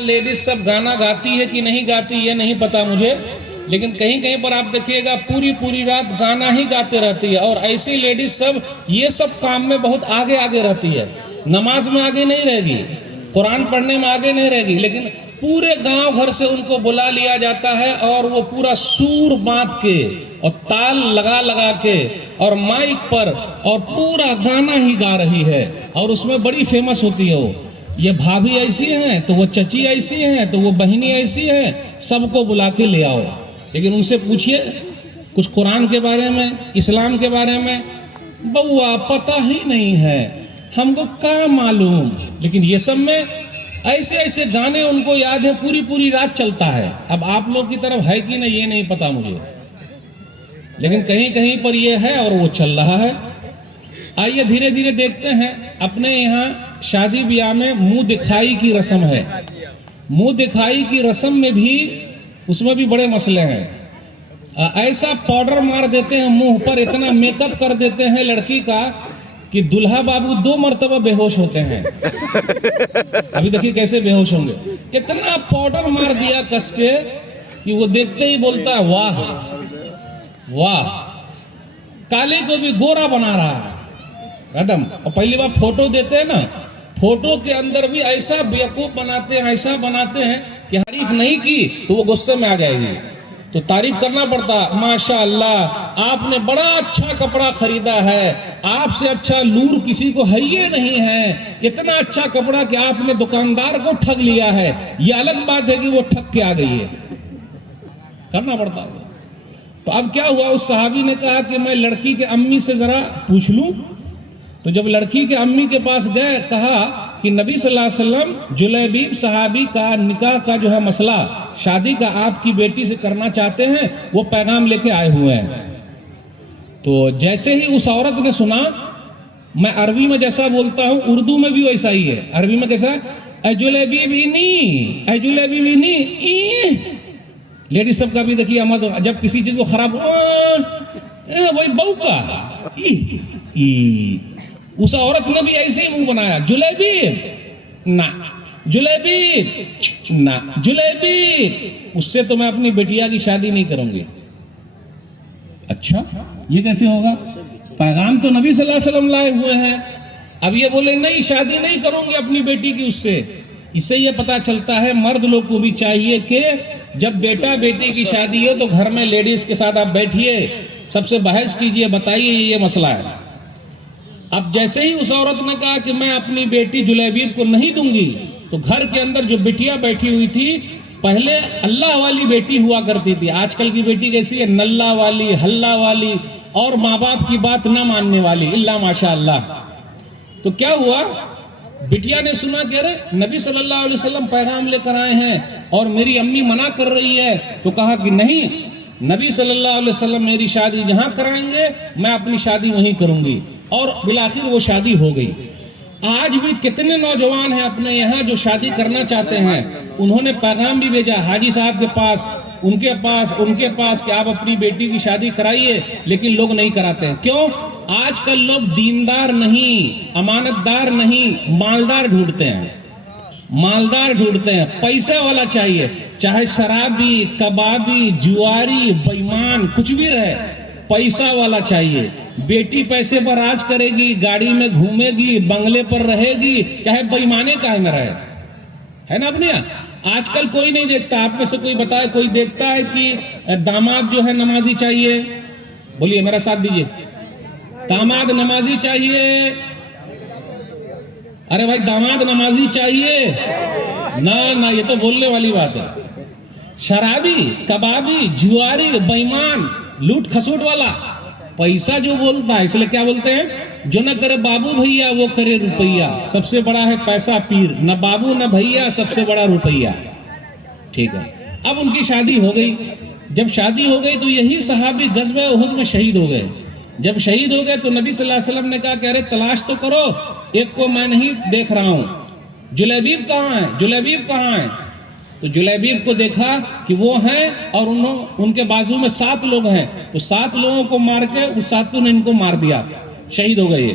Ladies सब गाना गाती है कि नहीं गाती ये नहीं पता मुझे, लेकिन कहीं कहीं पर आप देखिएगा पूरी पूरी रात गाना ही गाते रहती है। और ऐसी लेडीज सब ये सब काम में बहुत आगे आगे रहती है। नमाज में आगे नहीं रहेगी, कुरान पढ़ने में आगे नहीं रहेगी, लेकिन पूरे गांव घर से उनको बुला लिया जाता है और वो पूरा सूर बांध के और ताल लगा लगा के और माइक पर और पूरा गाना ही गा रही है। और उसमें बड़ी फेमस होती है वो, ये भाभी ऐसी हैं तो वो चची ऐसी हैं तो वो बहनी ऐसी है, सबको बुला के ले आओ। लेकिन उनसे पूछिए कुछ कुरान के बारे में, इस्लाम के बारे में, बउआ पता ही नहीं है, हमको क्या मालूम। लेकिन ये सब में ऐसे ऐसे गाने उनको याद है, पूरी पूरी रात चलता है। अब आप लोग की तरफ है कि नहीं ये नहीं पता मुझे, लेकिन कहीं कहीं पर ये है और वो चल रहा है। आइए धीरे धीरे देखते हैं। अपने यहाँ शादी ब्याह में मुंह दिखाई की रस्म है। मुंह दिखाई की रस्म में भी, उसमें भी बड़े मसले हैं। ऐसा पाउडर मार देते हैं मुंह पर, इतना मेकअप कर देते हैं लड़की का कि दुल्हा बाबू 2 मरतबा बेहोश होते हैं। अभी देखिए कैसे बेहोश होंगे। इतना पाउडर मार दिया कस के कि वो देखते ही बोलता है वाह वाह, काले को भी गोरा बना रहा है एकदम। और पहली बार फोटो देते हैं ना, फोटो के अंदर भी ऐसा बेवकूफ बनाते हैं, ऐसा बनाते हैं कि तारीफ नहीं की तो वो गुस्से में आ जाएगी, तो तारीफ करना पड़ता, माशाअल्लाह आपने बड़ा अच्छा कपड़ा खरीदा है, आपसे अच्छा लूर किसी को है ये नहीं है, इतना अच्छा कपड़ा कि आपने दुकानदार को ठग लिया है। ये अलग बात है कि वो ठग के आ गई है, करना पड़ता है। तो अब क्या हुआ, उस सहाबी ने कहा कि मैं लड़की के अम्मी से जरा पूछ लूं। तो जब लड़की के अम्मी के पास गए, कहा कि नबी सल्लल्लाहु अलैहि वसल्लम जुलैबीब सहाबी का निकाह का जो है मसला, शादी का आपकी बेटी से करना चाहते हैं, वो पैगाम लेके आए हुए हैं। तो जैसे ही उस औरत ने सुना, मैं अरबी में जैसा बोलता हूँ उर्दू में भी वैसा ही है। अरबी में कैसा, अजुलैबीबीनी अजुलैबीबीनी। लेडीज सब का भी देखिए, हम जब किसी चीज को खराब वही बहू का उस औरत ने भी ऐसे ही मुंह बनाया, जुलैबी ना जुलैबी ना जुलैबी, उससे तो मैं अपनी बेटिया की शादी नहीं करूंगी। अच्छा ये कैसे होगा, पैगाम तो नबी सल्लल्लाहु अलैहि वसल्लम लाए हुए हैं, अब ये बोले नहीं शादी नहीं करूंगी अपनी बेटी की उससे। इससे ये पता चलता है मर्द लोग को भी चाहिए कि जब बेटा बेटी की शादी हो तो घर में लेडीज के साथ आप बैठिए, सबसे बहस कीजिए, बताइए ये मसला है। अब जैसे ही उस औरत ने कहा कि मैं अपनी बेटी जुलैबीब को नहीं दूंगी, तो घर के अंदर जो बिटिया बैठी हुई थी, पहले अल्लाह वाली बेटी हुआ करती थी, आजकल की बेटी कैसी है, नल्ला वाली, हल्ला वाली और माँ बाप की बात ना मानने वाली, इल्ला माशाअल्लाह। तो क्या हुआ, बिटिया ने सुना कि अरे नबी सल्लल्लाहु अलैहि वसल्लम पैगाम लेकर आए हैं और मेरी अम्मी मना कर रही है, तो कहा कि नहीं, नबी सल्लल्लाहु अलैहि वसल्लम मेरी शादी जहां कराएंगे मैं अपनी शादी वहीं करूंगी। और बिलाखिर वो शादी हो गई। आज भी कितने नौजवान हैं अपने यहाँ जो शादी करना चाहते हैं, उन्होंने पैगाम भी भेजा हाजी साहब के पास, उनके पास कि आप अपनी बेटी की शादी कराइए, लेकिन लोग नहीं कराते हैं। क्यों? आजकल लोग दीनदार नहीं, अमानतदार नहीं, मालदार ढूंढते हैं, मालदार ढूंढते हैं, पैसे वाला चाहिए, चाहे शराबी, कबाबी, जुआरी, बेईमान कुछ भी रहे, पैसा वाला चाहिए। बेटी पैसे पर राज करेगी, गाड़ी में घूमेगी, बंगले पर रहेगी, चाहे बेईमाने काहे न रहे, है ना। अपने यहाँ आजकल कोई नहीं देखता, आप में से कोई बताए कोई देखता है कि दामाद जो है नमाजी चाहिए? बोलिए मेरा साथ दीजिए, दामाद नमाजी चाहिए। अरे भाई दामाद नमाजी चाहिए ना, ना ये तो बोलने वाली बात है। शराबी, कबाबी, जुआरी, बेईमान, लूट खसूट वाला, पैसा जो बोलता है, इसलिए क्या बोलते हैं, जो न करे बाबू भैया वो करे रुपैया, सबसे बड़ा है पैसा पीर, न बाबू न भैया, सबसे बड़ा रुपैया। ठीक है, अब उनकी शादी हो गई। जब शादी हो गई तो यही सहाबी ग़ज़वे उहुद में शहीद हो गए। जब शहीद हो गए तो नबी सल्लल्लाहु अलैहि वसल्लम ने कहा कि अरे तलाश तो करो, एक को मैं नहीं देख रहा हूँ, जुलैबीब कहाँ है, जुलैबीब कहाँ है। तो जुलैबीब को देखा कि वो हैं और उनके बाजू में 7 लोग हैं, तो 7 लोगों को मार के उस 7 ने इनको मार दिया, शहीद हो गए।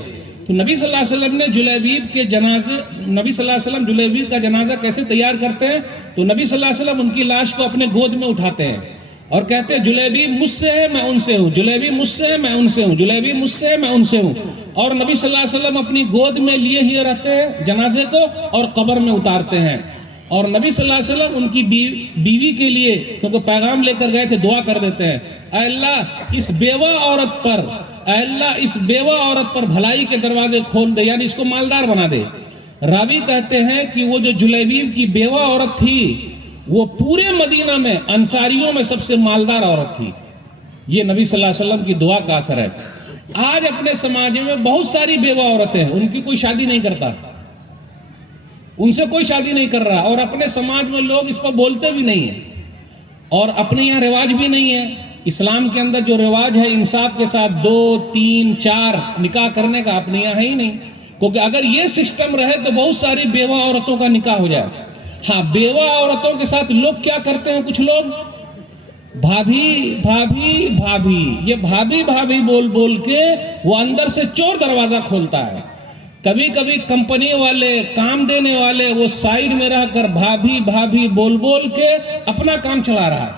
तो नबी सल्लल्लाहु अलैहि वसल्लम ने जुलैबीब के जनाजे, नबी सल्लल्लाहु अलैहि वसल्लम जुलैबीब का जनाजा कैसे तैयार करते हैं? तो नबी सल्लल्लाहु अलैहि वसल्लम उनकी लाश को अपने गोद में उठाते हैं और कहते हैं जुलैबीब मुझसे है मैं उनसे हूँ, जुलैबीब मुझसे है मैं उनसे हूँ, जुलैबीब मुझसे है मैं उनसे हूँ। और नबी सल्लल्लाहु अलैहि वसल्लम अपनी गोद में लिए हुए रहते हैं जनाजे को और कब्र में उतारते हैं। और नबी सल्लल्लाहु अलैहि वसल्लम उनकी बीवी के लिए, क्योंकि पैगाम लेकर गए थे, दुआ कर देते हैं, ऐ अल्लाह इस बेवा औरत पर, ऐ अल्लाह इस बेवा औरत पर भलाई के दरवाजे खोल दे, यानी इसको मालदार बना दे। रावी कहते हैं कि वो जो जुलैबीब की बेवा औरत थी वो पूरे मदीना में अंसारियों में सबसे मालदार औरत थी। ये नबी सल्लल्लाहु अलैहि वसल्लम की दुआ का असर है। आज अपने समाज में बहुत सारी बेवा औरतें हैं, उनकी कोई शादी नहीं करता, उनसे कोई शादी नहीं कर रहा, और अपने समाज में लोग इस पर बोलते भी नहीं है, और अपने यहाँ रिवाज भी नहीं है। इस्लाम के अंदर जो रिवाज है इंसाफ के साथ 2, 3, 4 निकाह करने का, अपने यहाँ है ही नहीं। क्योंकि अगर ये सिस्टम रहे तो बहुत सारी बेवा औरतों का निकाह हो जाए। हाँ, बेवा औरतों के साथ लोग क्या करते हैं, कुछ लोग भाभी भाभी भाभी, ये भाभी भाभी बोल बोल के वो अंदर से चोर दरवाजा खोलता है। कभी कभी कंपनी वाले, काम देने वाले, वो साइड में रहकर भाभी भाभी बोल बोल के अपना काम चला रहा है,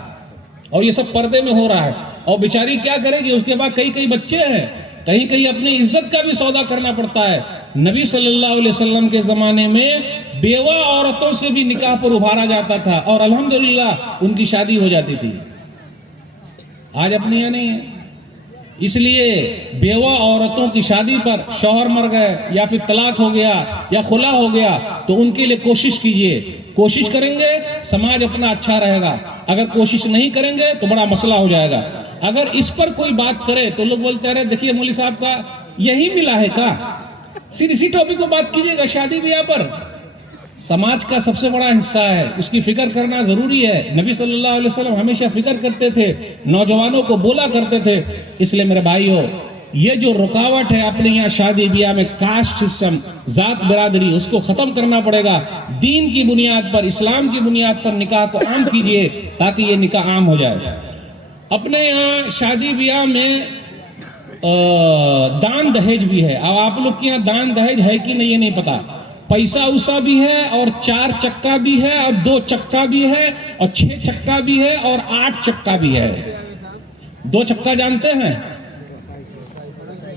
और ये सब पर्दे में हो रहा है। और बेचारी क्या करेगी, उसके बाद कई कई बच्चे हैं, कहीं कहीं अपनी इज्जत का भी सौदा करना पड़ता है। नबी सल्लल्लाहु अलैहि वसल्लम के ज़माने में बेवा औरतों से भी निकाह पर उभारा जाता था और अल्हम्दुलिल्लाह उनकी शादी हो जाती थी। आज अपने यहाँ नहीं है। इसलिए बेवा औरतों की शादी पर शौहर मर गए या फिर तलाक हो गया या खुला हो गया तो उनके लिए कोशिश कीजिए। कोशिश करेंगे समाज अपना अच्छा रहेगा, अगर कोशिश नहीं करेंगे तो बड़ा मसला हो जाएगा। अगर इस पर कोई बात करे तो लोग बोलते हैं देखिए मौलवी साहब का यही मिला है का, सिर्फ इसी टॉपिक पर बात कीजिएगा। शादी ब्याह पर समाज का सबसे बड़ा हिस्सा है, उसकी फिक्र करना जरूरी है। नबी सल्लल्लाहु अलैहि वसल्लम हमेशा फिक्र करते थे, नौजवानों को बोला करते थे। इसलिए मेरे भाइयों, ये जो रुकावट है अपने यहाँ शादी ब्याह में, कास्ट सिस्टम, जात बिरादरी, उसको खत्म करना पड़ेगा। दीन की बुनियाद पर, इस्लाम की बुनियाद पर निकाह को आम कीजिए ताकि ये निकाह आम हो जाए। अपने यहाँ शादी ब्याह में दान दहेज भी है। अब आप लोग के यहाँ दान दहेज है कि नहीं ये नहीं पता। पैसा उसा भी है, और 4 चक्का भी है, और 2 चक्का भी है, और 6 चक्का भी है, और 8 चक्का भी है। 2 चक्का जानते हैं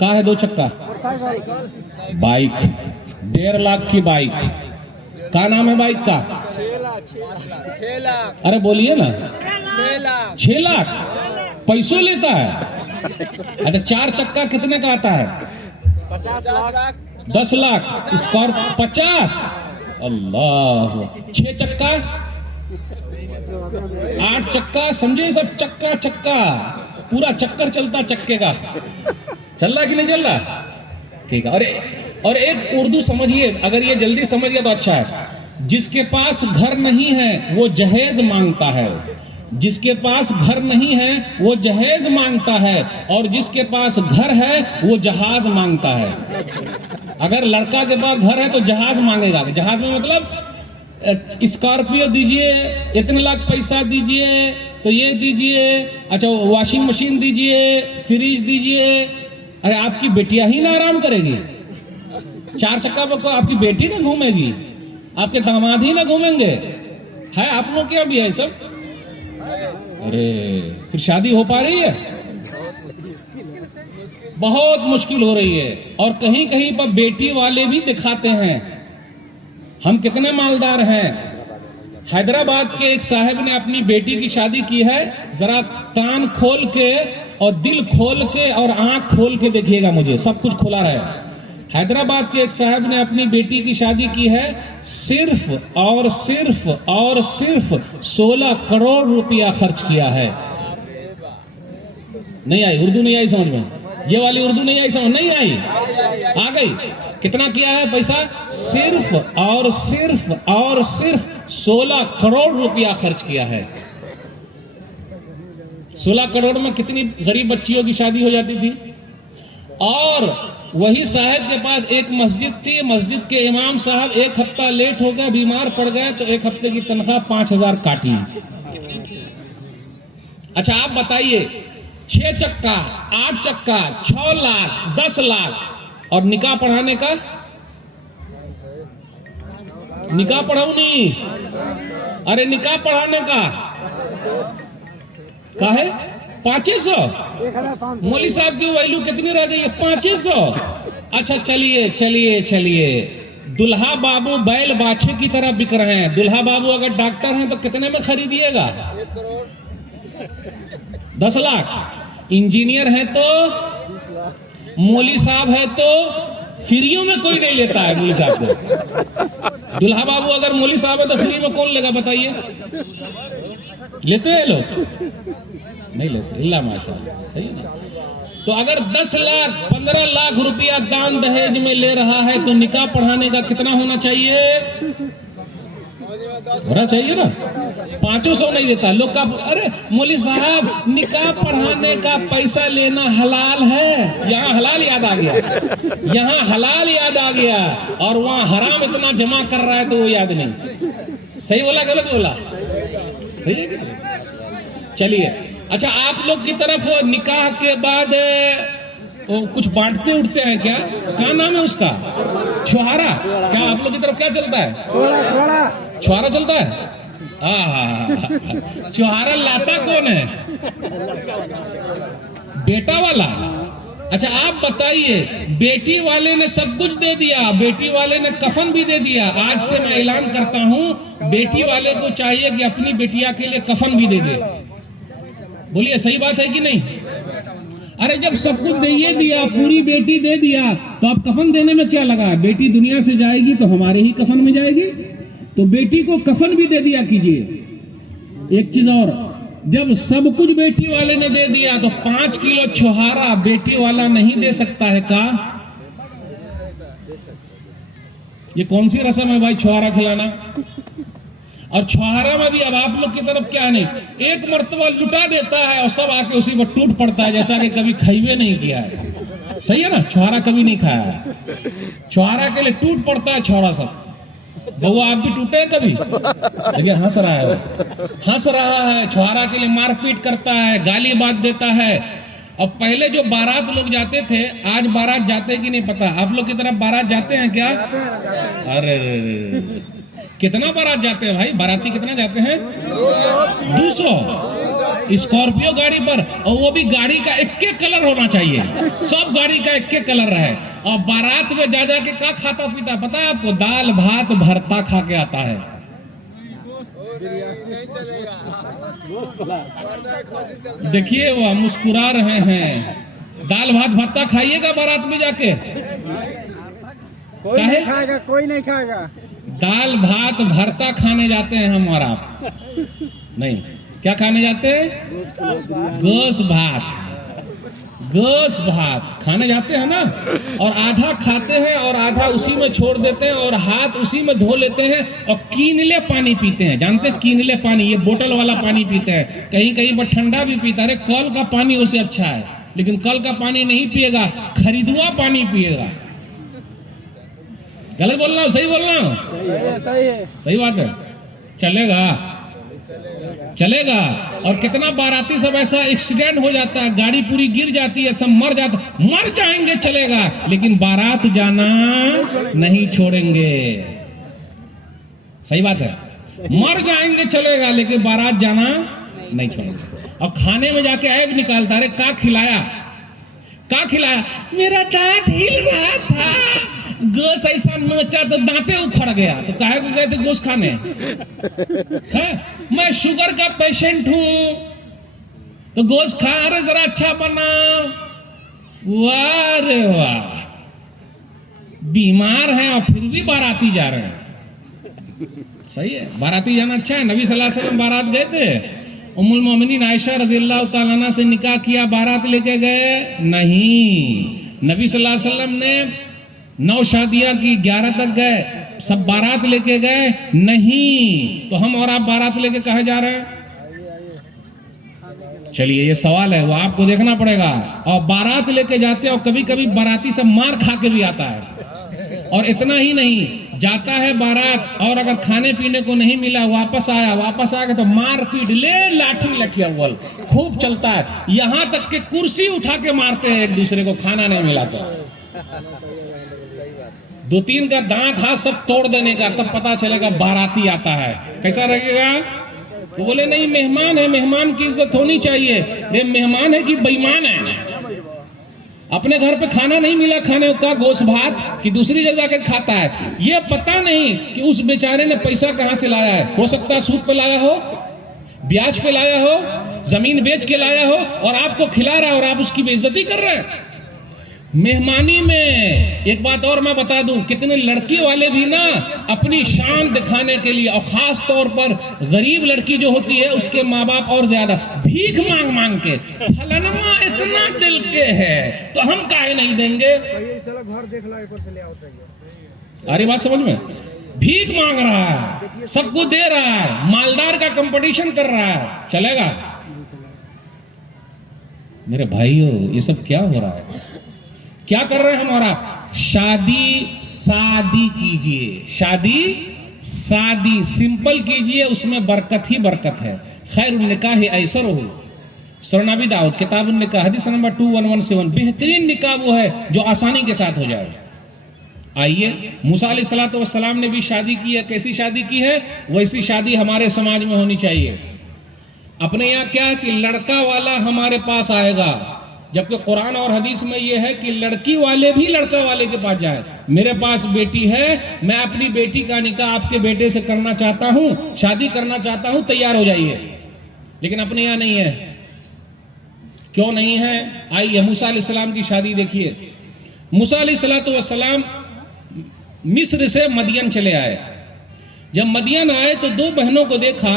कहाँ है? 2 चक्का बाइक, 1.5 लाख की बाइक। क्या नाम है बाइक का? 6 लाख। अरे बोलिए ना। 6 लाख पैसों लेता है। अच्छा, 4 चक्का कितने का आता है? 50 लाख। 10 लाख। स्कॉर्पियो 50। अल्लाह। 6 चक्का, 8 चक्का, समझे सब? चक्का चक्का पूरा चक्कर चलता चक्के का। चल रहा कि नहीं चल रहा? ठीक है। और एक उर्दू समझिए, अगर ये जल्दी समझ गया तो अच्छा है। जिसके पास घर नहीं है वो जहेज मांगता है, जिसके पास घर नहीं है वो जहेज मांगता है, और जिसके पास घर है वो जहाज मांगता है। अगर लड़का के पास घर है तो जहाज मांगेगा। जहाज में मतलब स्कॉर्पियो दीजिए, इतने लाख पैसा दीजिए, तो ये दीजिए, अच्छा वॉशिंग मशीन दीजिए, फ्रिज दीजिए। अरे आपकी बेटियां ही ना आराम करेगी? 4 चक्का पर आपकी बेटी ना घूमेगी, आपके दामाद ही ना घूमेंगे? है आप लोग क्या भी है सब? अरे फिर शादी हो पा रही है? बहुत मुश्किल हो रही है। और कहीं कहीं पर बेटी वाले भी दिखाते हैं हम कितने मालदार हैं। हैदराबाद के एक साहब ने अपनी बेटी की शादी की है। जरा कान खोल के और दिल खोल के और आंख खोल के देखिएगा, मुझे सब कुछ खुला रहे। हैदराबाद के एक साहब ने अपनी बेटी की शादी की है, सिर्फ और सिर्फ 16 करोड़ रुपया खर्च किया है। नहीं आई उर्दू, नहीं आई समझ में? ये वाली उर्दू नहीं आई समझ? नहीं आई, आ गई। कितना किया है पैसा? सिर्फ और सिर्फ 16 करोड़ रुपया खर्च किया है। 16 करोड़ में कितनी गरीब बच्चियों की शादी हो जाती थी। और वही साहब के पास एक मस्जिद थी, मस्जिद के इमाम साहब 1 हफ्ता लेट हो गए, बीमार पड़ गए, तो 1 हफ्ते की तनख्वाह 5000 काटी। अच्छा आप बताइए, 6 चक्का, 8 चक्का, 6 लाख, 10 लाख, और निकाह पढ़ाने का, निकाह पढ़ाऊ नहीं, अरे निकाह पढ़ाने का है 500। मौली साहब की वैल्यू कितनी रह गई है? 500। अच्छा चलिए चलिए चलिए, दुल्हा बाबू बैल बाछे की तरह बिक रहे हैं। दुल्हा बाबू अगर डॉक्टर हैं तो कितने में खरीदिएगा? 10 लाख। इंजीनियर है तो, मौली साहब है तो फ्रीयों में कोई नहीं लेता है मौली साहब को। दुल्हा बाबू अगर मौली साहब है तो फ्री में कौन लेगा बताइए? लेते हैं लोग? नहीं लेते, इल्ला माशाअल्लाह। सही ना? तो अगर 10 लाख 15 लाख रुपया दान दहेज में ले रहा है तो निकाह पढ़ाने का कितना होना चाहिए? होना चाहिए ना। 500 नहीं देता लोग का। अरे मौली साहब निकाह पढ़ाने का पैसा लेना हलाल है। यहाँ हलाल याद आ गया, यहाँ हलाल याद आ गया, और वहाँ हराम इतना जमा कर रहा है तो वो याद नहीं। सही बोला गलत बोला? सही है कि? चलिए अच्छा, आप लोग की तरफ निकाह के बाद कुछ बांटते उठते हैं क्या? क्या नाम है उसका? छुहारा। क्या आप लोग की तरफ क्या चलता है? छुहारा चलता है। छुहारा लाता कौन है? बेटा वाला। अच्छा आप बताइए, बेटी वाले ने सब कुछ दे दिया, बेटी वाले ने कफन भी दे दिया। आज से मैं ऐलान करता हूं, बेटी वाले को चाहिए कि अपनी बेटिया के लिए कफन भी दे दे। बोलिए सही बात है कि नहीं? अरे जब सब कुछ दे दिया, पूरी बेटी दे दिया, तो अब कफन देने में क्या लगा? बेटी दुनिया से जाएगी तो हमारे ही कफन में जाएगी, तो बेटी को कफन भी दे दिया कीजिए। एक चीज और, जब सब कुछ बेटी वाले ने दे दिया तो 5 किलो छुहारा बेटी वाला नहीं दे सकता है का? ये कौन सी रस्म है भाई, छुहारा खिलाना? और छुहारा में भी अब आप लोग की तरफ क्या नहीं, एक मर्तबा लुटा देता है और सब आके उसी पर टूट पड़ता है, जैसा कि कभी खाइबे नहीं किया है। सही है ना? छुहारा कभी नहीं खाया है, छुहारा के लिए टूट पड़ता है छौरा सब। बउआ आप भी टूटे कभी? देखिए हंस रहा है, हंस रहा है। छुहारा के लिए मारपीट करता है, गाली बात देता है। और पहले जो बारात लोग जाते थे, आज बारात जाते कि नहीं पता? आप लोग की तरफ बारात जाते हैं क्या? अरे कितना बारात जाते हैं भाई? बाराती कितना जाते हैं? 200 स्कॉर्पियो गाड़ी पर, और वो भी गाड़ी का एक कलर होना चाहिए, सब गाड़ी का एक कलर रहे। और बारात में जा जाके क्या खाता पीता पता है आपको? दाल भात भरता खा के आता है। देखिए वो मुस्कुरा रहे हैं। दाल भात भरता खाइएगा बारात में जाके? कोई नहीं खाएगा, कोई नहीं खाएगा। दाल भात भरता खाने जाते हैं हम और आप नहीं। क्या खाने जाते हैं? गोश्त भात। गोश्त भात खाने जाते हैं ना, और आधा खाते हैं और आधा उसी में छोड़ देते हैं और हाथ उसी में धो लेते हैं और कीनले पानी पीते हैं। जानते हैं कीनले पानी? ये बोतल वाला पानी पीते हैं। कहीं कहीं पर ठंडा भी पीता है। कल का पानी उससे अच्छा है, लेकिन कल का पानी नहीं पिएगा, खरीदुआ पानी पिएगा। गलत बोल रहा हूं? सही बोल रहा हूं? सही है। सही बात है। चलेगा? चलेगा। और कितना बाराती सब ऐसा एक्सीडेंट हो जाता है, गाड़ी पूरी गिर जाती है, सब मर जाता, मर जाएंगे चलेगा, लेकिन बारात जाना नहीं छोड़ेंगे। सही बात है। मर जाएंगे चलेगा, लेकिन बारात जाना नहीं छोड़ेंगे। और खाने में जाके ऐब निकालता, अरे क्या खिलाया? क्या खिलाया? मेरा दांत हिल रहा था, गोश्त ऐसा नोचा तो दांते उखड़ गया। तो काहे को गए थे गोश्त खाने? है? मैं शुगर का पेशेंट हूं तो गोश्त खा, अरे जरा अच्छा बनाओ। वाह रे वाह, बीमार हैं और फिर भी बाराती जा रहे हैं। सही है, बाराती जाना अच्छा है। नबी सल्लल्लाहु अलैहि वसल्लम बारात गए थे, उम्मुल मोमिनीन आयशा रज़ियल्लाहु ताला अन्हा से निकाह किया, बारात लेके गए नहीं। नबी सल्लल्लाहु अलैहि वसल्लम ने 9 शादियां की, 11 तक गए, सब बारात लेके गए नहीं। तो हम और आप बारात लेके कहाँ जा रहे हैं? चलिए ये सवाल है, वो आपको देखना पड़ेगा। और बारात लेके जाते हैं और कभी कभी बाराती सब मार खा के भी आता है। और इतना ही नहीं, जाता है बारात और अगर खाने पीने को नहीं मिला, वापस आ गया तो मार पीट, ले लाठी लठियावल खूब चलता है। यहाँ तक के कुर्सी उठा के मारते हैं एक दूसरे को, खाना नहीं मिला तो। 2-3 का दांत हाथ सब तोड़ देने का, तब पता चलेगा बाराती आता है। कैसा लगेगा? तो बोले नहीं, मेहमान है, मेहमान की इज्जत होनी चाहिए। ये मेहमान है कि बेईमान है? अपने घर पे खाना नहीं मिला खाने का, गोश्त भात, कि दूसरी जगह जाकर खाता है। ये पता नहीं कि उस बेचारे ने पैसा कहां से लाया है। हो सकता है सूद पे लाया हो, ब्याज पे लाया हो, जमीन बेच के लाया हो, और आपको खिला रहा है और आप उसकी बेइज्जती कर रहे हैं। मेहमानी में एक बात और मैं बता दूं, कितने लड़की वाले भी ना अपनी शान दिखाने के लिए, और खास तौर पर गरीब लड़की जो होती है उसके माँ बाप और ज्यादा भीख मांग मांग के, फलनमा इतना दिल के है तो हम काहे नहीं देंगे। चलो घर देख लो, एक से ले आओ चाहिए। अरे बात समझ में, भीख मांग रहा है, सबको दे रहा है, मालदार का कंपटीशन कर रहा है, चलेगा? मेरे भाइयों, ये सब क्या हो रहा है? क्या कर रहे हैं हमारा? शादी सादी कीजिए, शादी सादी सिंपल कीजिए, उसमें बरकत ही बरकत है। खैर निकाह ऐसर हो, सुनन दाऊद किताब निकाह हदीस नंबर 2117, बेहतरीन निकाह वो है जो आसानी के साथ हो जाए। आइए, मूसा अलैहिस्सलातु वस्सलाम ने भी शादी की है। कैसी शादी की है? वैसी शादी हमारे समाज में होनी चाहिए। अपने यहाँ क्या है कि लड़का वाला हमारे पास आएगा, जबकि कुरान और हदीस में यह है कि लड़की वाले भी लड़का वाले के पास जाए। मेरे पास बेटी है, मैं अपनी बेटी का निकाह आपके बेटे से करना चाहता हूं, शादी करना चाहता हूं, तैयार हो जाइए। लेकिन अपने यहाँ नहीं है। क्यों नहीं है? आइए मूसा अलैहिस्सलाम की शादी देखिए। मूसा अलैहिस्सलाम मिस्र से मदियन चले आए। जब मदियन आए तो 2 बहनों को देखा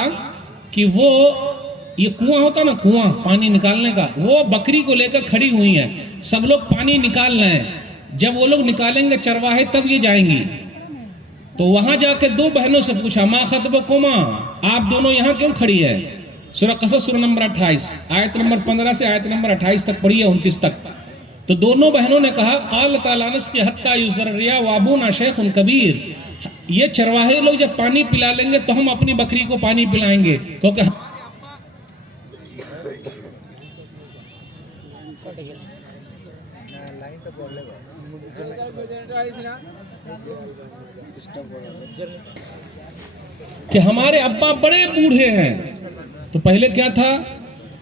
कि वो, ये कुआं होता ना, कुआं पानी निकालने का, वो बकरी को लेकर खड़ी हुई हैं। सब लोग पानी निकाल रहे हैं। जब वो लोग निकालेंगे चरवाहे तब ये जाएंगी। तो वहां जाके 2 बहनों से पूछा, मा खतबकुमा, आप दोनों यहाँ क्यों खड़ी है? सूरह कसस सूरह नंबर 28 आयत नंबर 15 से आयत नंबर 28 तक पढ़िए, 29 तक। तो दोनों बहनों ने कहा, काल तालानस के हत्ता युज़र्रिया वाबूना शेखुन कबीर, ये चरवाहे लोग जब पानी पिला लेंगे तो हम अपनी बकरी को पानी पिलाएंगे, क्योंकि कि हमारे अब्बा बड़े बूढ़े हैं। तो पहले क्या था?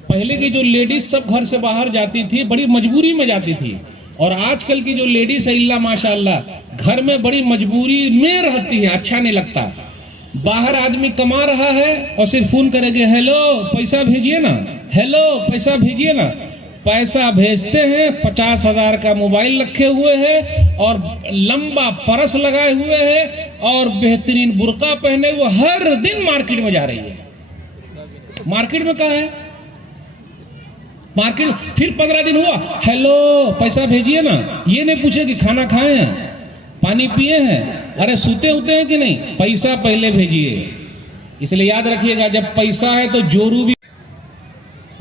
पहले की जो लेडीज सब घर से बाहर जाती थी, बड़ी मजबूरी में जाती थी, और आजकल की जो लेडीज है इल्ला माशाअल्लाह घर में बड़ी मजबूरी में रहती है। अच्छा नहीं लगता। बाहर आदमी कमा रहा है और सिर्फ फोन करेंगे, हेलो पैसा भेजिए ना, हेलो पैसा भेजिए ना। पैसा भेजते हैं, 50,000 का मोबाइल रखे हुए हैं और लंबा परस लगाए हुए हैं और बेहतरीन बुर्का पहने हुए हर दिन मार्केट में जा रही है। मार्केट में कहाँ है? मार्केट। फिर 15 दिन हुआ, हेलो पैसा भेजिए ना। ये नहीं पूछे कि खाना खाए हैं, पानी पिए हैं, अरे सूते होते हैं कि नहीं, पैसा पहले भेजिए। इसलिए याद रखिएगा, जब पैसा है तो जोरू भी।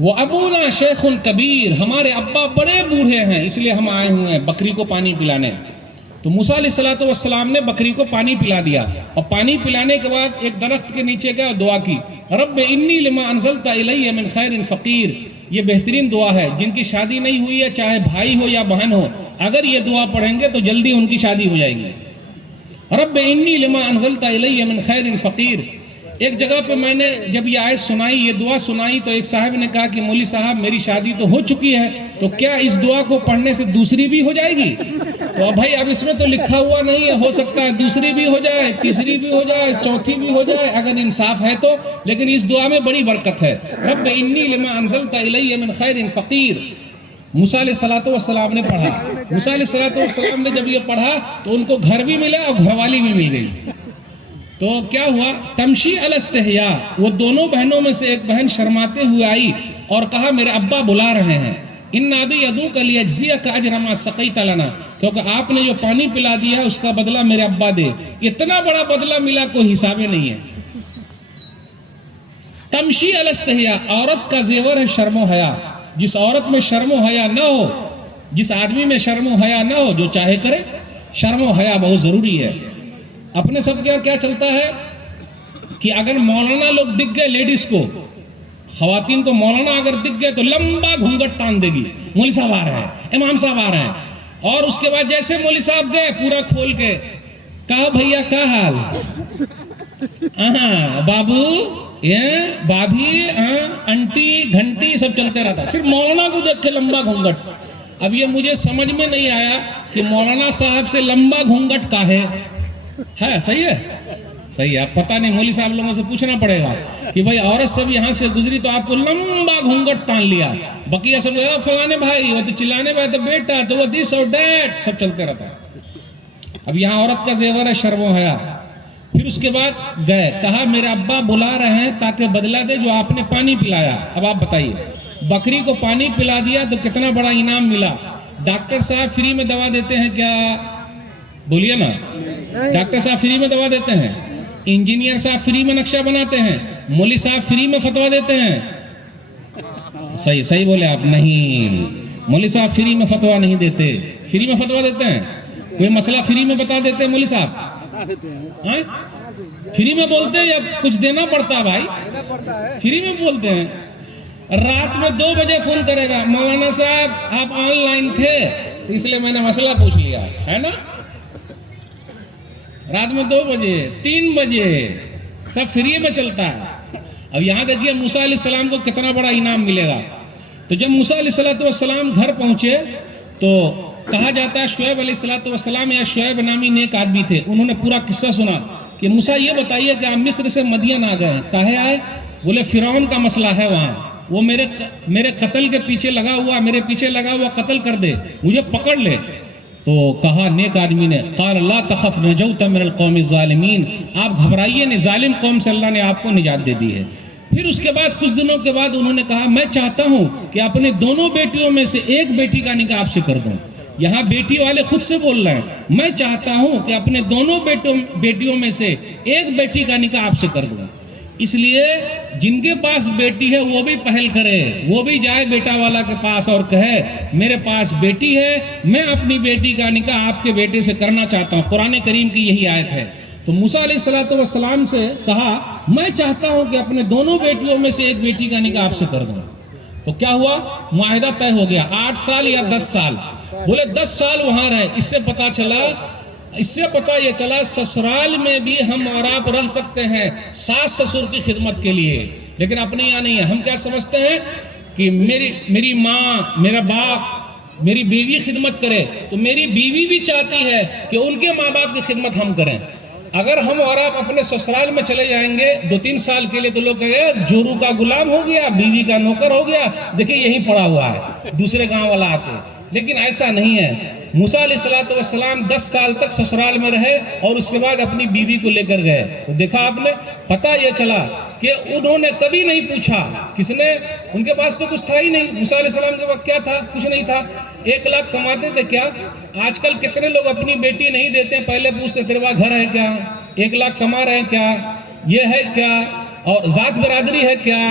वो अबूना शेखुन कबीर, हमारे अब्बा बड़े बूढ़े हैं, इसलिए हम आए हुए हैं बकरी को पानी पिलाने। तो मूसा अलैहिस्सलातु वस्सलाम ने बकरी को पानी पिला दिया, और पानी पिलाने के बाद एक दरख्त के नीचे गया, दुआ की, रब्ब इन्नी लिमा अनज़लता इलैया मिन खैरिन फ़कीर। ये बेहतरीन दुआ है। जिनकी शादी नहीं हुई है, चाहे भाई हो या बहन हो, अगर ये दुआ पढ़ेंगे तो जल्दी उनकी शादी हो जाएगी। रब्ब इन्नी लिमा अनज़लता इलैया मिन खैरिन फ़कीर। एक जगह पे मैंने जब ये आयत सुनाई, ये दुआ सुनाई, तो एक साहब ने कहा कि मौली साहब मेरी शादी तो हो चुकी है, तो क्या इस दुआ को पढ़ने से दूसरी भी हो जाएगी? तो भाई अब इसमें तो लिखा हुआ नहीं है, हो सकता है दूसरी भी हो जाए, तीसरी भी हो जाए, चौथी भी हो जाए, अगर इंसाफ है तो। लेकिन इस दुआ में बड़ी बरकत है। रब्ब इन्नी लिमा अनज़लता इलैया मिन खैरिन फ़कीर। मूसा अलैहिस्सलातु वस्सलाम ने पढ़ा। मूसा अलैहिस्सलातु वस्सलाम ने जब ये पढ़ा तो उनको घर भी मिला और घरवाली भी मिल गई। तो क्या हुआ? तमशी अलस्तहया, वो दोनों बहनों में से एक बहन शर्माते हुए आई और कहा, मेरे अब्बा बुला रहे हैं, इन अबी यदूका लियज्ज़ियका अज्र मा सक़ैता लना, क्योंकि आपने जो पानी पिला दिया उसका बदला मेरे अब्बा दे। इतना बड़ा बदला मिला, कोई हिसाब नहीं है। तमशी अलस्तहया, औरत का जेवर है शर्मो हया। जिस औरत में शर्मो हया ना हो, जिस आदमी में शर्मो हया ना हो, जो चाहे करे, शर्मो हया बहुत जरूरी है। अपने सब क्या चलता है कि अगर मौलाना लोग दिख गए, लेडीज को, खवातीन को मौलाना अगर दिख गए तो लंबा घूंघट तान देगी, मौलवी साहब आ रहे हैं, इमाम साहब आ रहे हैं। और उसके बाद जैसे मौली साहब गए पूरा खोल के कहा भैया क्या हाल, बाबू ये भाभी आंटी घंटी सब चलते रहता। सिर्फ मौलाना को देख के लंबा घूंघट। अब ये मुझे समझ में नहीं आया कि मौलाना साहब से लंबा घूंघट का है सही है, सही है। अब पता नहीं, मौली साहब लोगों से पूछना पड़ेगा कि भाई औरत सब यहाँ से गुजरी तो आपको लंबा घूंघट तान लिया, बकिया सब फलाने भाई वो तो चिल्लाने भाई तो बेटा तो वो दिस और डैट सब चलते रहता। अब यहाँ औरत का जेवर है शर्मो हया। फिर उसके बाद गए, कहा मेरे अब्बा बुला रहे हैं ताकि बदला दे जो आपने पानी पिलाया। अब आप बताइए, बकरी को पानी पिला दिया तो कितना बड़ा इनाम मिला। डॉक्टर साहब फ्री में दवा देते हैं क्या? बोलिए ना। डॉक्टर साहब फ्री में दवा देते हैं, इंजीनियर साहब फ्री में नक्शा बनाते हैं, मौली साहब फ्री में फतवा देते हैं। सही सही बोले आप। नहीं, मौली साहब फ्री में फतवा नहीं देते। फ्री में फतवा देते हैं, कोई मसला फ्री में बता देते हैं मौली साहब? फ्री में बोलते हैं या कुछ देना पड़ता है भाई? फ्री में बोलते हैं। रात में 2 बजे फोन करेगा, मौलाना साहब आप ऑनलाइन थे तो इसलिए मैंने मसला पूछ लिया, है ना। रात में 2 बजे 3 बजे सब फ्री में चलता है। अब यहाँ देखिए मूसा अलैहिस्सलाम को कितना बड़ा इनाम मिलेगा। तो जब मूसा अलैहिस्सलाम घर पहुंचे तो कहा जाता है शुएब अलैहिस्सलाम या शुएब नामी नेक आदमी थे। उन्होंने पूरा किस्सा सुना कि मूसा ये बताइए कि आप मिस्र से मदियन आ गए, काहे आए? बोले फिरौन का मसला है वहाँ, वो मेरे कत्ल के पीछे लगा हुआ, मेरे पीछे लगा हुआ, कत्ल कर दे, मुझे पकड़ ले। तो कहा नेक आदमी ने, क़ाल ला तख़फ़ नजौत मिनल क़ौमि ज़ालिमीन, आप घबराइए नहीं, जालिम कौम से अल्लाह ने आपको निजात दे दी है। फिर उसके बाद कुछ दिनों के बाद उन्होंने कहा मैं चाहता हूँ कि अपने दोनों बेटियों में से एक बेटी का निकाह आपसे कर दूँ। यहाँ बेटी वाले खुद से बोल रहे हैं, मैं चाहता हूँ कि अपने दोनों बेटियों में से एक बेटी का निकाह आपसे कर दूँ। इसलिए जिनके पास बेटी है वो भी पहल करे, वो भी जाए बेटा वाला के पास और कहे मेरे पास बेटी है, मैं अपनी बेटी का निकाह आपके बेटे से करना चाहता हूँ। कुरान करीम की यही आयत है। तो मूसा अलैहिस्सलाम से कहा मैं चाहता हूँ कि अपने दोनों बेटियों में से एक बेटी का निकाह आपसे कर दूँ। तो क्या हुआ, मुआहिदा तय हो गया। 8 साल या 10 साल? बोले 10 साल वहां रहे। इससे पता ये चला ससुराल में भी हम और आप रह सकते हैं सास ससुर की खिदमत के लिए, लेकिन अपने यहाँ नहीं है। हम क्या समझते हैं कि मेरी माँ, मेरा बाप, मेरी बीवी खिदमत करे, तो मेरी बीवी भी चाहती है कि उनके माँ बाप की खिदमत हम करें। अगर हम और आप अपने ससुराल में चले जाएंगे 2-3 साल के लिए तो लोग कहेंगे जोरू का गुलाम हो गया, बीवी का नौकर हो गया, देखिए यही पड़ा हुआ है, दूसरे गांव वाला आते। लेकिन ऐसा नहीं है। मूसा अलैहिस्सलाम 10 साल तक ससुराल में रहे और उसके बाद अपनी बीवी को लेकर गए। तो देखा आपने, पता यह चला कि उन्होंने कभी नहीं पूछा, किसने, उनके पास तो कुछ था ही नहीं। मूसा अलैहिस्सलाम के पास क्या था? कुछ नहीं था। 1 लाख कमाते थे क्या? आजकल कितने लोग अपनी बेटी नहीं देते, पहले पूछते तेरे पास घर है क्या, 1 लाख कमा रहे हैं क्या, ये है क्या, और जात बरादरी है क्या?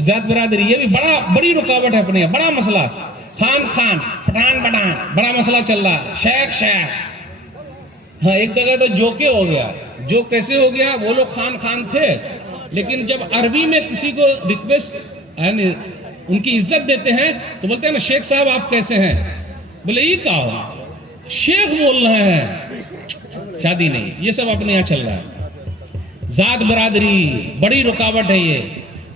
जात बरादरी ये भी बड़ी रुकावट है अपने, बड़ा मसला। खान पठान बड़ा मसला चल रहा है। शेख हाँ, एक जगह तो जोके हो गया। जो कैसे हो गया, वो लोग खान थे, लेकिन जब अरबी में किसी को रिक्वेस्ट यानी उनकी इज्जत देते हैं तो बोलते हैं ना शेख साहब आप कैसे हैं? बोले ये क्या हो, शेख बोल रहे हैं। शादी नहीं, ये सब अपने यहाँ चल रहा है। जात बरादरी बड़ी रुकावट है ये।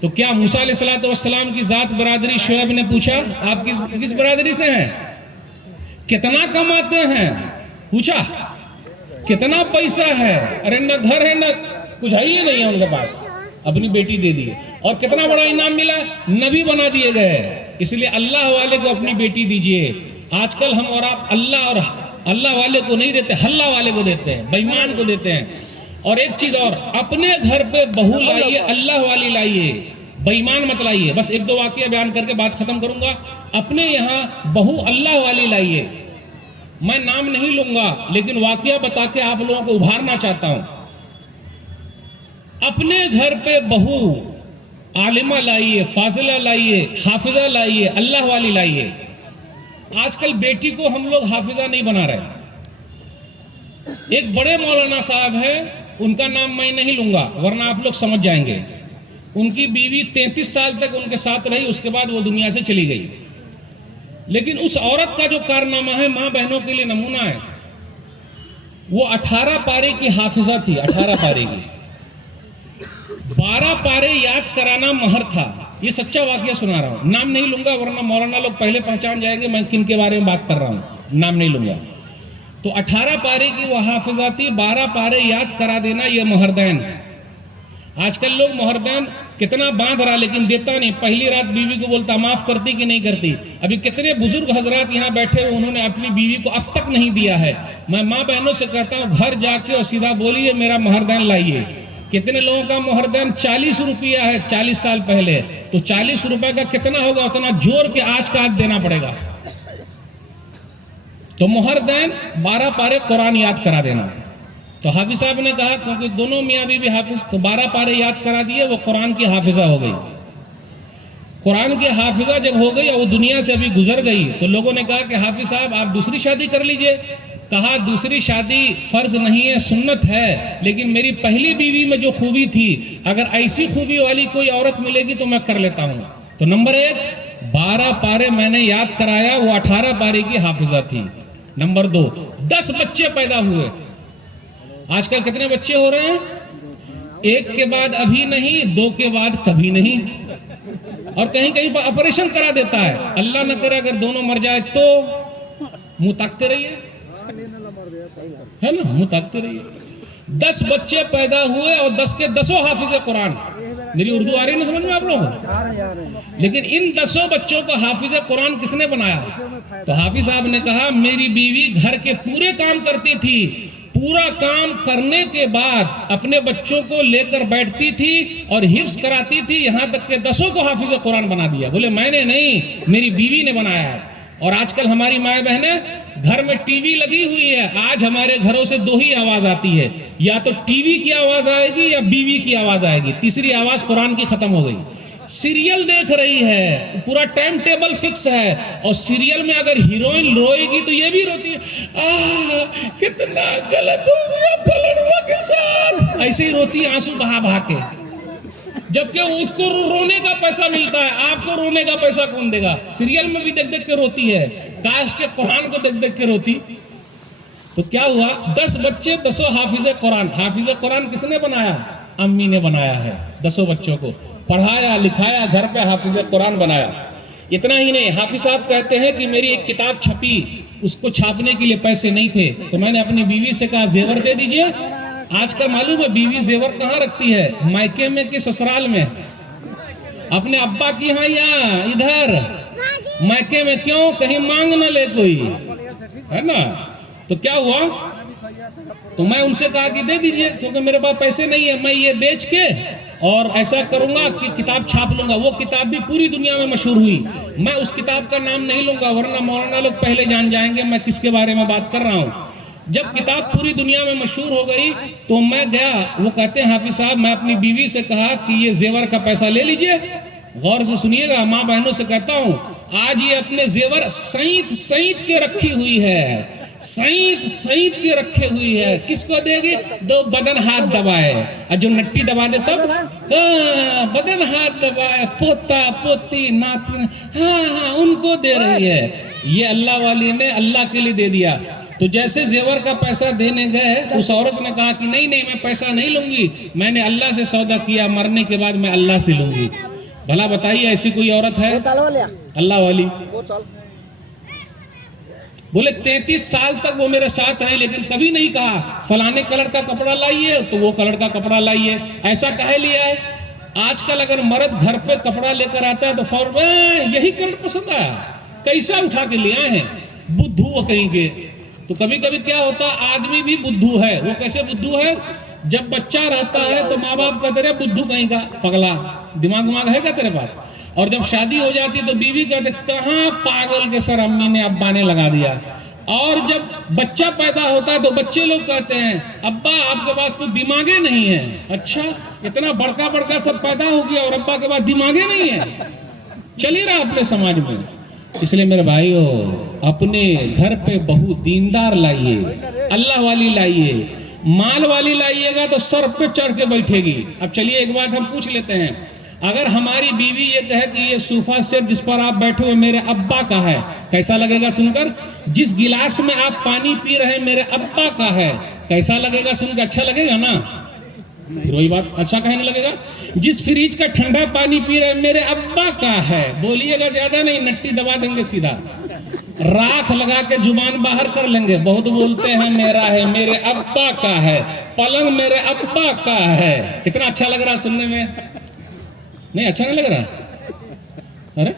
तो क्या मूसा अलैहिस्सलाम की जात बरादरी शुएब ने पूछा आप किस बरादरी से हैं, कितना कमाते हैं, पूछा कितना पैसा है? अरे न घर है न कुछ है ही नहीं है उनके पास, अपनी बेटी दे दी। और कितना बड़ा इनाम मिला, नबी बना दिए गए। इसलिए अल्लाह वाले को अपनी बेटी दीजिए। आजकल हम और आप अल्लाह वाले को नहीं देते, हल्ला वाले को देते हैं, बेईमान को देते हैं। और एक चीज और, अपने घर पे बहू लाइए अल्लाह वाली लाइए, बेईमान मत लाइए। बस 1-2 वाकया बयान करके बात खत्म करूंगा। अपने यहाँ बहू अल्लाह वाली लाइए। मैं नाम नहीं लूंगा लेकिन वाकया बता के आप लोगों को उभारना चाहता हूं। अपने घर पे बहू आलिमा लाइए, फाजिला लाइए, हाफिजा लाइए, अल्लाह वाली लाइए। आजकल बेटी को हम लोग हाफिजा नहीं बना रहे। एक बड़े मौलाना साहब हैं, उनका नाम मैं नहीं लूंगा वरना आप लोग समझ जाएंगे। उनकी बीवी 33 साल तक उनके साथ रही, उसके बाद वो दुनिया से चली गई। लेकिन उस औरत का जो कारनामा है माँ बहनों के लिए नमूना है। वो 18 पारे की हाफिजा थी, 18 पारे की। 12 पारे याद कराना महर था। ये सच्चा वाकया सुना रहा हूं, नाम नहीं लूंगा वरना मौलाना लोग पहले पहचान जाएंगे मैं किन के बारे में बात कर रहा हूं, नाम नहीं लूंगा। तो 18 पारे की वो हाफिजा थी, 12 पारे याद करा देना ये महरदैन। आजकल लोग महरदैन कितना बांध रहा लेकिन देता नहीं। पहली रात बीवी को बोलता माफ करती कि नहीं करती। अभी कितने बुजुर्ग हजरात यहाँ बैठे हुए उन्होंने अपनी बीवी को अब तक नहीं दिया है। मैं माँ बहनों से कहता हूँ घर जाके और सीधा बोलिए मेरा महरदैन लाइए। कितने लोगों का महरदैन 40 रुपया है 40 साल पहले, तो 40 रुपए का कितना होगा उतना जोर के आज का आज देना पड़ेगा। तो महरदैन 12 पारे कुरान याद करा देना। तो हाफिज साहब ने कहा क्योंकि दोनों मियाँ बीवी हाफिज, तो 12 पारे याद करा दिए, वो कुरान की हाफिजा हो गई। कुरान की हाफिजा जब हो गई और वो दुनिया से अभी गुजर गई तो लोगों ने कहा कि हाफिज साहब आप दूसरी शादी कर लीजिए। कहा दूसरी शादी फर्ज नहीं है, सुन्नत है, लेकिन मेरी पहली बीवी में जो खूबी थी अगर ऐसी खूबी वाली कोई औरत मिलेगी तो मैं कर लेता हूँ। तो नंबर 1 12 पारे मैंने याद कराया, वो 18 पारे की हाफिजा थी। नंबर 2 10 बच्चे पैदा हुए। आजकल कितने बच्चे हो रहे हैं? 1 के बाद अभी नहीं, 2 के बाद कभी नहीं, और कहीं कहीं पर ऑपरेशन करा देता है। अल्लाह न करे अगर दोनों मर जाए तो मुंह ताकते रहिए, है ना, मुंह ताकते रहिए। 10 बच्चे पैदा हुए और 10 के 10 हाफिज कुरान। मेरी उर्दू आ रही है ना समझ में आप लोगों को? लेकिन इन 10 बच्चों को हाफिज कुरान किसने बनाया? तो हाफिज साहब ने कहा मेरी बीवी घर के पूरे काम करती थी, पूरा काम करने के बाद अपने बच्चों को लेकर बैठती थी और हिफ्ज कराती थी, यहां तक के 10 को हाफिज कुरान बना दिया। बोले मैंने नहीं, मेरी बीवी ने बनाया है। और आजकल हमारी माए बहनें घर में टीवी लगी हुई है, आज हमारे घरों से 2 ही आवाज आती है, या तो टीवी की आवाज आएगी या बीवी की आवाज आएगी, तीसरी आवाज कुरान की खत्म हो गई। सीरियल देख रही है, पूरा टाइम टेबल फिक्स है, और सीरियल में अगर हीरोइन रोएगी तो ये भी रोती है, कितना गलत हो गया फलनवा के साथ, ऐसे ही रोती है आंसू बहा बहा के। जबकि उसको रोने का पैसा मिलता है, आपको रोने का पैसा कौन देगा? सीरियल में भी देख देख के रोती है, काश के कुरान को देख देख के रोती। तो क्या हुआ? 10 बच्चे 10 हाफिज कुरान। हाफिज कुरान किसने बनाया? अम्मी ने बनाया है। 10 बच्चों को पढ़ाया लिखाया, घर पे हाफिज कुरान बनाया। इतना ही नहीं, हाफिज साहब कहते हैं कि मेरी एक किताब छपी, उसको छापने के लिए पैसे नहीं थे, तो मैंने अपनी बीवी से कहा जेवर दे दीजिए। आजकल मालूम है बीवी जेवर कहाँ रखती है? मायके में कि ससुराल में? अपने अब्बा की यहाँ या इधर मायके में? क्यों? कहीं मांग न ले कोई, है ना। तो क्या हुआ, तो मैं उनसे कहा कि दे दीजिए, क्योंकि मेरे पास पैसे नहीं है, मैं ये बेच के और ऐसा करूंगा कि किताब छाप लूंगा। वो किताब भी पूरी दुनिया में मशहूर हुई। मैं उस किताब का नाम नहीं लूंगा वरना मौलाना लोग पहले जान जाएंगे मैं किसके बारे में बात कर रहा हूँ। जब किताब पूरी दुनिया में मशहूर हो गई तो मैं गया, वो कहते हैं हाफिज साहब मैं अपनी बीवी से कहा कि ये जेवर का पैसा ले लीजिए। गौर से सुनिएगा, माँ बहनों से कहता हूँ, आज ये अपने जेवर सईत के रखी हुई है, सईत के रखे हुई है। किसको देगी? 2 बदन हाथ दबाए, और जो नट्टी दबा दे तब बदन हाथ दबाए, पोता पोती नाती, हाँ उनको दे रही है। ये अल्लाह वाली ने अल्लाह के लिए दे दिया। तो जैसे जेवर का पैसा देने गए, उस औरत ने कहा कि नहीं मैं पैसा नहीं लूंगी, मैंने अल्लाह से सौदा किया, मरने के बाद मैं अल्लाह से लूंगी। भला बताइए ऐसी कोई औरत है? अल्लाह वाली। बोले 33 साल तक वो मेरे साथ रहे, लेकिन कभी नहीं कहा फलाने कलर का कपड़ा लाइए तो वो कलर का कपड़ा लाइए। ऐसा कहे लिया है। आजकल अगर मर्द घर पे कपड़ा लेकर आता है तो फौरन यही कलर पसंद आया, कैसा उठा के ले आए हैं, बुद्धू वो कहीं के। तो कभी कभी क्या होता, आदमी भी बुद्धू है। वो कैसे बुद्धू है? जब बच्चा रहता है तो माँ बाप कहते रहे बुद्धू कहीं का, पगला, दिमाग है क्या तेरे पास? और जब शादी हो जाती है तो बीवी कहते कहाँ पागल के सर अम्मी ने अब्बा ने लगा दिया। और जब बच्चा पैदा होता है तो बच्चे लोग कहते हैं अब्बा आपके पास तो दिमागे नहीं है। अच्छा, इतना बड़का सब पैदा हो गया और अब्बा के पास दिमागे नहीं है? चल ही रहा अपने समाज में। इसलिए मेरे भाइयों, अपने घर पे बहू दीनदार लाइए, अल्लाह वाली लाइए। माल वाली लाइएगा तो सर पे चढ़ के बैठेगी। अब चलिए एक बात हम पूछ लेते हैं, अगर हमारी बीवी ये कहे कि ये सोफा सेट जिस पर आप बैठे हुए मेरे अब्बा का है, कैसा लगेगा सुनकर? जिस गिलास में आप पानी पी रहे हैं मेरे अब्बा का है, कैसा लगेगा सुनकर? अच्छा लगेगा ना? फिर वही बात, अच्छा कहीं नहीं लगेगा। जिस फ्रिज का ठंडा पानी पी रहे हैं मेरे अब्बा का है, बोलिएगा ज्यादा नहीं, नट्टी दबा देंगे सीधा, राख लगा के जुबान बाहर कर लेंगे। बहुत बोलते हैं मेरा है, मेरे अब्बा का है, पलंग मेरे अब्बा का है। कितना अच्छा लग रहा है सुनने में? नहीं अच्छा नहीं लग रहा? अरे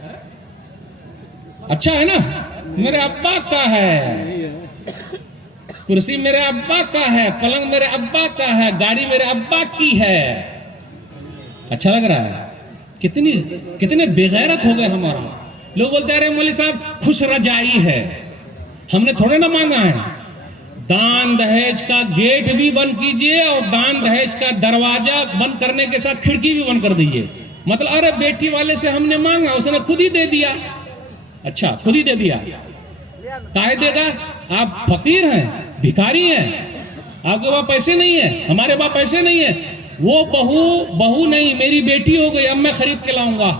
अच्छा है ना? मेरे अब्बा का है, कुर्सी मेरे अब्बा का है, पलंग मेरे अब्बा का है, गाड़ी मेरे अब्बा की है। अच्छा लग रहा है? कितने बेगैरत हो गए हमारा। लोग बोलते हैं अरे मौलवी साहब खुश रजाई है, हमने थोड़े ना मांगा है। दान दहेज का गेट भी बंद कीजिए और दान दहेज का दरवाजा बंद करने के साथ खिड़की भी बंद कर दीजिए। मतलब अरे बेटी वाले से हमने मांगा, उसने खुद ही दे दिया। अच्छा खुद ही दे दिया, काहे देगा? आप फकीर हैं, भिखारी हैं, आपके पास पैसे नहीं है, हमारे पास पैसे नहीं है। वो बहू नहीं, मेरी बेटी हो गई, अब मैं खरीद के लाऊंगा।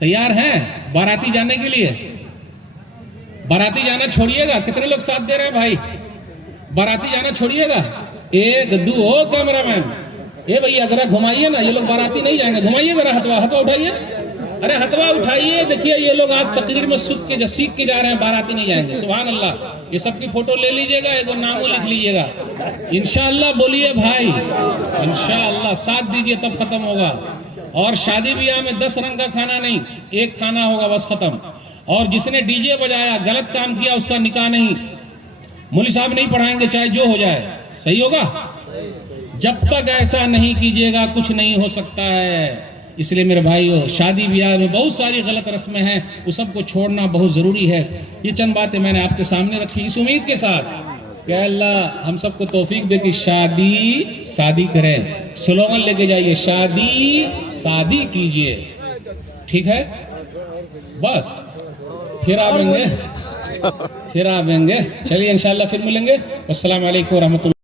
तैयार हैं बाराती जाने के लिए? बाराती जाना छोड़िएगा। कितने लोग साथ दे रहे हैं भाई? बाराती जाना छोड़िएगा। एक दो हो कैमरामैन, ये भैया जरा घुमाइए ना, ये लोग बाराती नहीं जाएंगे, घुमाइए जरा, हथवा उठाइए, अरे हथवा उठाइए। देखिए ये लोग आज तकरीर में सीख के जा रहे हैं, बाराती नहीं जाएंगे। सुभान अल्लाह। ये सबकी फोटो ले लीजिएगा, एगो नामो लिख लीजिएगा। इंशाअल्लाह बोलिए भाई, इंशाअल्लाह साथ दीजिए तब खत्म होगा। और शादी ब्याह में 10 रंग का खाना नहीं, एक खाना होगा बस खत्म। और जिसने डीजे बजाया, गलत काम किया, उसका निकाह नहीं, मौलवी साहब नहीं पढ़ाएंगे, चाहे जो हो जाए। सही होगा? जब तक ऐसा नहीं कीजिएगा कुछ नहीं हो सकता है। इसलिए मेरे भाइयों, शादी ब्याह में बहुत सारी गलत रस्में हैं, वो सबको छोड़ना बहुत ज़रूरी है। ये चंद बातें मैंने आपके सामने रखी इस उम्मीद के साथ कि अल्लाह हम सबको तौफीक दे कि शादी करें। स्लोगन लेके जाइए, शादी कीजिए, ठीक है? बस फिर आवेंगे। चलिए इंशाअल्लाह फिर मिलेंगे। अस्सलाम वालेकुम रहमतुल्लाह।